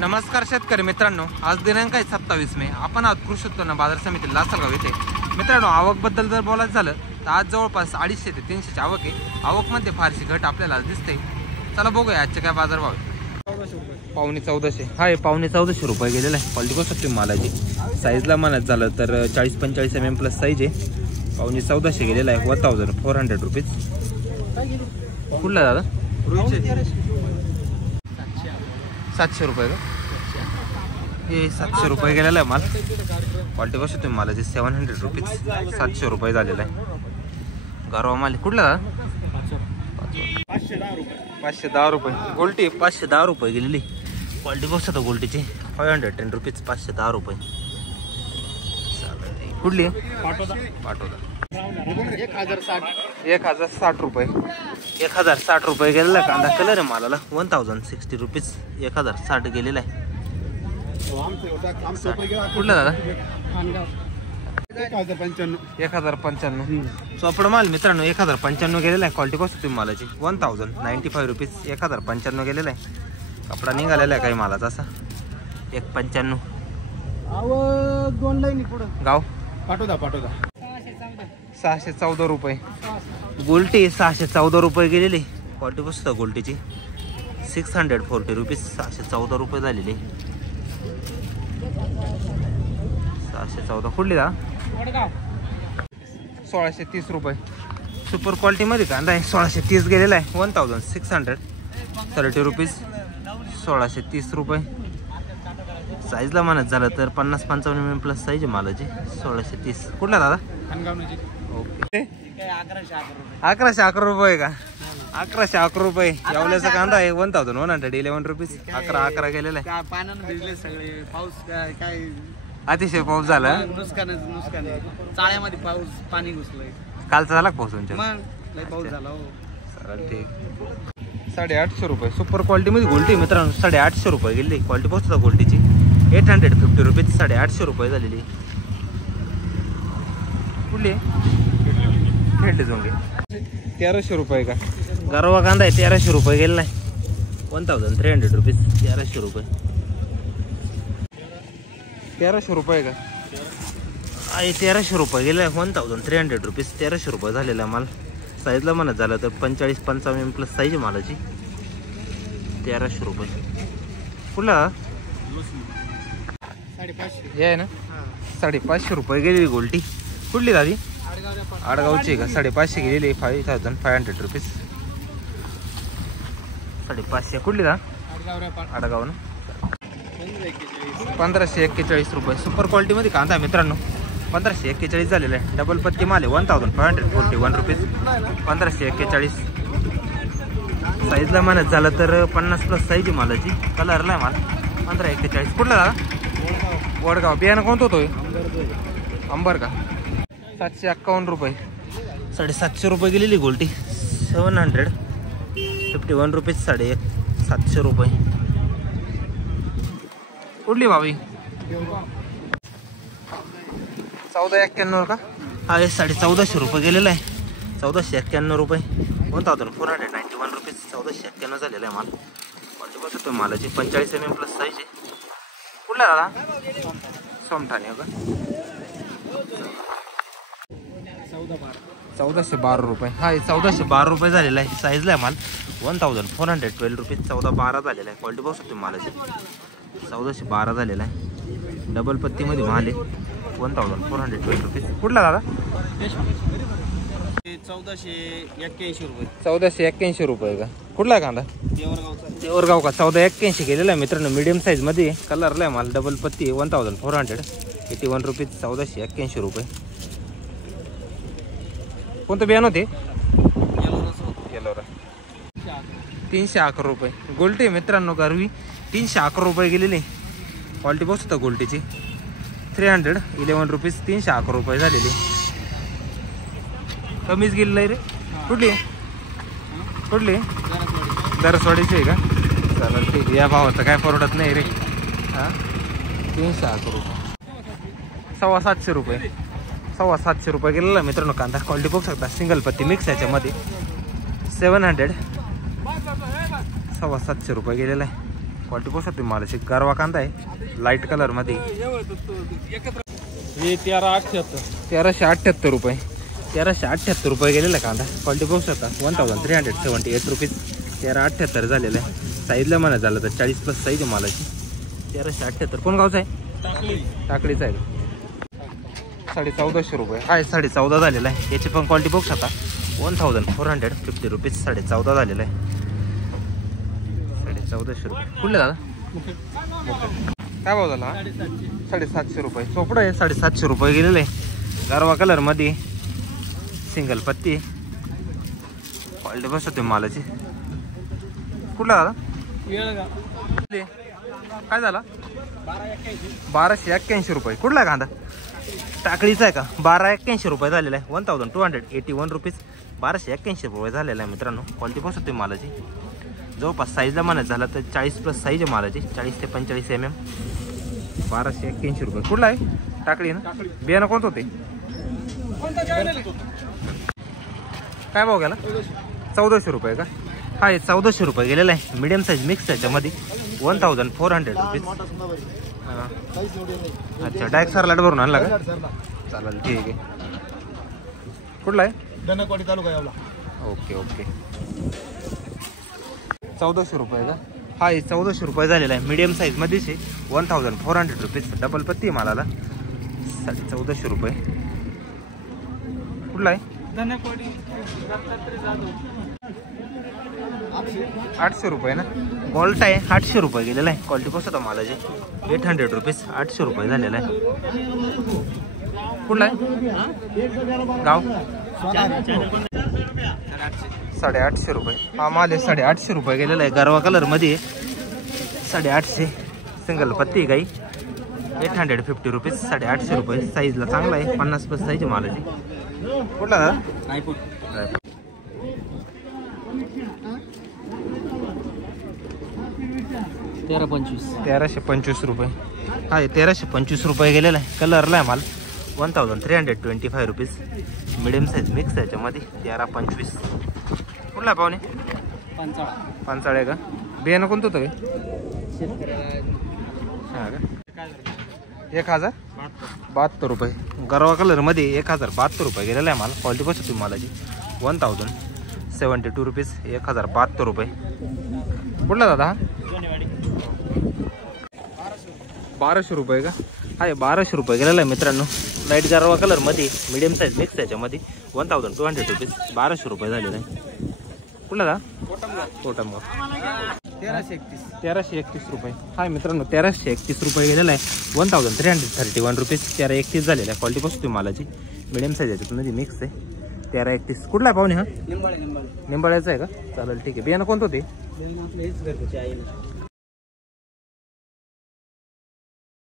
नमस्कार शेतकरी मित्रांनो, आज दिनांक आहे 27 मे. आपण आज कृषी उत्पन्न बाजार समिती लासलगाव येथे. मित्रांनो, आवकबद्दल जर बोलायचं झालं तर आज जवळपास 250 ते 300 ची आवक आहे. आवकमध्ये फारशी घट आपल्याला दिसते. चला बघूया आजचे काय बाजार भाव. पावणे 1400. हा हे पावणे 1400 रुपये गेलेला आहे. क्वालिटी कोणती मालाची. साईजला म्हणत झालं तर 40-45 mm प्लस साईज आहे. पावणे 1400 गेलेला आहे. 1400 रुपीज. कुठला दादा? 700 रुपये का? हे 700 रुपये गेलेला आहे माल. क्वालिटी कशी तुम्ही मालाची 700 रुपीज. 700 रुपये झालेला आहे. गारवा माल कुठला दादा? 510 रुपये. गोल्टी 510 रुपये गेलेली. क्वालिटी बघता तर गोल्टीची 510 रुपीज. 510 रुपये. कुठली? पाटोदा. 1060 रुपये. 1060 रुपये गेलेला. कांदा कलर आहे मालाला. 1060 रुपीज. 1060 गेलेला आहे. कुठला दादा? 1095. चोपड माल मित्रांनो 1095 गेलेला आहे. क्वालिटी कशी तुम्ही मालाची 1095 रुपीज. 1095 गेलेला आहे. कपडा निघालेला आहे काही मालाचा असा. 195. गाव पाटोदा. 614 रुपये. गोल्टी 614 रुपये गेलेली. क्वालिटी कशी तर गोल्टीची 640 रुपीज. 614 रुपये झालेली. 614. कुठली दा? 1630 रुपये. सुपर क्वालिटी मध्ये कांदा आहे. 1630 गेलेला आहे. 1630 रुपीज. 1630 रुपये. साईजला म्हणत झालं तर 50-55 mm प्लस साईज आहे मालाची. 1630. कुठला दादा? ओके. 1111 रुपये का? 1111 रुपये. यावल्याचा कांदा आहे. 1111 रुपीज. 11 गेलेला आहे. पाण्यानं भिजले सगळे. पाऊस काय अतिशय पाऊस झाला. नुकसान चाळ्यामध्ये पाऊस पाणी घुसलंय. कालचा झाला पाऊस तुमच्या? मग पाऊस झाला. हो चालेल ठीक. 850 रुपये. सुपर क्वालिटी मध्ये गोल्टी मित्रांनो 850 रुपये गेली. क्वालिटी पोहोचता गोल्टीची 850 रुपीज. 850 रुपये झालेली. कुठली? खेळले जोंगे 1300 रुपये का? गरवा कांदा आहे. 1300 रुपये गेलेला आहे. 1300 रुपीज. 1300 रुपये. 1300 रुपये का? आहे 1300 रुपये गेले. 1300 रुपीज. 1300 रुपये झालेला माल. साईजला म्हणत झालं तर 45-55 mm प्लस साईज आहे मालाची. 1300 रुपये. कुठला? 550 हे आहे ना. 550 रुपये गेलेली गोल्टी. कुठली दादी? आडगावची का? 550 गेलेली. 5500 रुपीज. 550. कुठली दा? आडगाव ना. 1541 रुपये. सुपर क्वालिटी मध्ये कांदा मित्रांनो 1541 झालेला आहे. डबल पत्ती माल आहे. 1541 रुपीज. 1541. साईजला म्हणत झालं तर 50 प्लस साईज आहे मालाची. कलरला आहे माल. 1541. कुठला दादा? वडगाव. बियाणं कोणतं होतं? अंबर का? 751 रुपये. 750 रुपये गेलेली गोल्टी. 751 रुपीज. 750 रुपये. कुठली भावी? 1491 का? हा हे 1450 रुपये गेलेला आहे. 1491 रुपये. 1491 रुपीज. 1491 झालेला आहे माल. क्वालिटी बसत मालाची 45 mm प्लस साईज आहे. कुठला दादा? सोमठाणे का? 1412 रुपये. हा हे 1412 रुपये झालेला आहे. साईजला आहे माल. 1412 रुपीज. 1412 झालेला आहे. क्वालिटी बसत मालाची 1412 झालेला आहे. डबल पत्तीमध्ये माल आहे. 1412 रुपीज. कुठला दादा? 1481 रुपये. 1481 रुपये का? कुठला कांदा? देवरगाव का? 1481 गेलेला आहे मित्रांनो. मीडियम साईज मध्ये. कलरला आहे माल. डबल पत्ती. 1481 रुपीज. 1481 रुपये. कोणतं बियाणं होते? येलोरा. 311 रुपये. गोल्टी मित्रांनो गरवी 311 रुपये गेलेली. क्वालिटी बसत गोल्टीची 311 रुपीज. 311 रुपये झालेली. कमीच गेलेलं आहे रे. कुठली? दरसवाडीची आहे का? चालेल ठीक. या भावाचं काय परवडत नाही रे. हां 311 रुपये. 750 रुपये. 750 रुपये गेलेला मित्रांनो कांदा. क्वालिटी बघू शकता. सिंगल पत्ती मिक्स याच्यामध्ये. 700. 750 रुपये गेलेला आहे. क्वालिटी बघू शकतो मालाची. गारवा कांदा आहे लाईट कलर मध्ये. हे 1378. 1378 रुपये. 1378 रुपये गेलेला कांदा. क्वालिटी बघू शकता 1378 रुपीज. 1378 झालेलं आहे. साईजला म्हणा झालं तर 40+ साईज आहे मालाची. 1378. कोण गावचा आहे? टाकळीचा आहे. 1450 रुपये. हा 14.5 झालेला आहे. याची पण क्वालिटी बघू शकता 1450 रुपीज. 14.5 झालेला आहे. 1450 रुपये. कुठले दादा? काय भाव झाला? 750 रुपये. चोपडं आहे. 750 रुपये गेलेलं आहे. गारवा कलर मध्ये सिंगल पत्ती. क्वालिटी बसते मालाची. कुठला दादा? काय झाला? 1281 रुपये. कुठला कांदा? टाकळीचा आहे का? 1281 रुपये झालेला आहे. 1281 रुपीज. 1281 रुपये झालेला आहे मित्रांनो. क्वालिटी बसते मालाची. जवळपास साईजला म्हणत झालं तर 40+ साईज आहे मालाची. 40 ते 45 mm. 1281 रुपये. कुठला आहे? टाकळी ना. बियाणं कोणतं होते? काय भाव गेला? 1400 रुपये का? हा हे 1400 रुपये गेलेला आहे. मीडियम साईज मिक्स त्याच्यामध्ये 1400 रुपीज. अच्छा डायरेक्ट सरलाट भरून आणला का? चालेल ठीक आहे. कुठला आहे? धनकवाडी तालुका यावला. Okay okay. 1400 रुपये का? हा हे 1400 रुपये झालेला आहे. मीडियम साईज मध्येच आहे. 1400 रुपीज. डबल पत्ती आहे मालाला. 1450 रुपये. कुठला आहे? धनकवाडी 800 रुपये ना. गोल्ट आहे. 800 रुपये गेलेला आहे. क्वालिटी कसं होता मालाची? 800 रुपीज. 800 रुपये झालेला आहे. कुठला आहे? गाव? 850 रुपये. हा माल आहे. 850 रुपये गेलेला आहे. गरवा कलर मध्ये 850. सिंगल पत्ती काही 850 रुपीज. 850 रुपये. साईजला चांगला आहे. 50+ साईज आहे मालाची. कुठला दादा? रायपूर. 1325 रुपये. हा 1325 रुपये गेलेला आहे. कलरला आहे माल. 1325 रुपीज. मिडियम साईज मिक्स आहे याच्यामध्ये. 1325. कुठला पाहुणे? पांचाळ आहे का? बियाणं कोणतं होतं हा का? 1072 रुपये. गरवा कलर मध्ये 1072 रुपये गेलेला आहे माल. क्वालिटी कशी होती मालाची? 1072 रुपीज. 1072 रुपये. कुठला दादा? 1200 रुपये का? हा 1200 रुपये गेलेला आहे मित्रांनो. लाईट गरवा कलर मध्ये मिडियम साईज मिक्स याच्यामध्ये 1200 रुपीज. 1200 रुपये झालेला आहे. कुठला का? कोटमगाव. 1331 रुपये. हा मित्रांनो 1331 रुपये गेलेला आहे. 1331 रुपीज. 1331 झालेला आहे. क्वालिटी बसतो मालाची. मिडियम साईज याच्यामध्ये मिक्स आहे. 1331. कुठला आहे पाहुणे? हा निंबाळ्याचा आहे का? चालेल ठीक आहे. बियाणं कोणतं होते?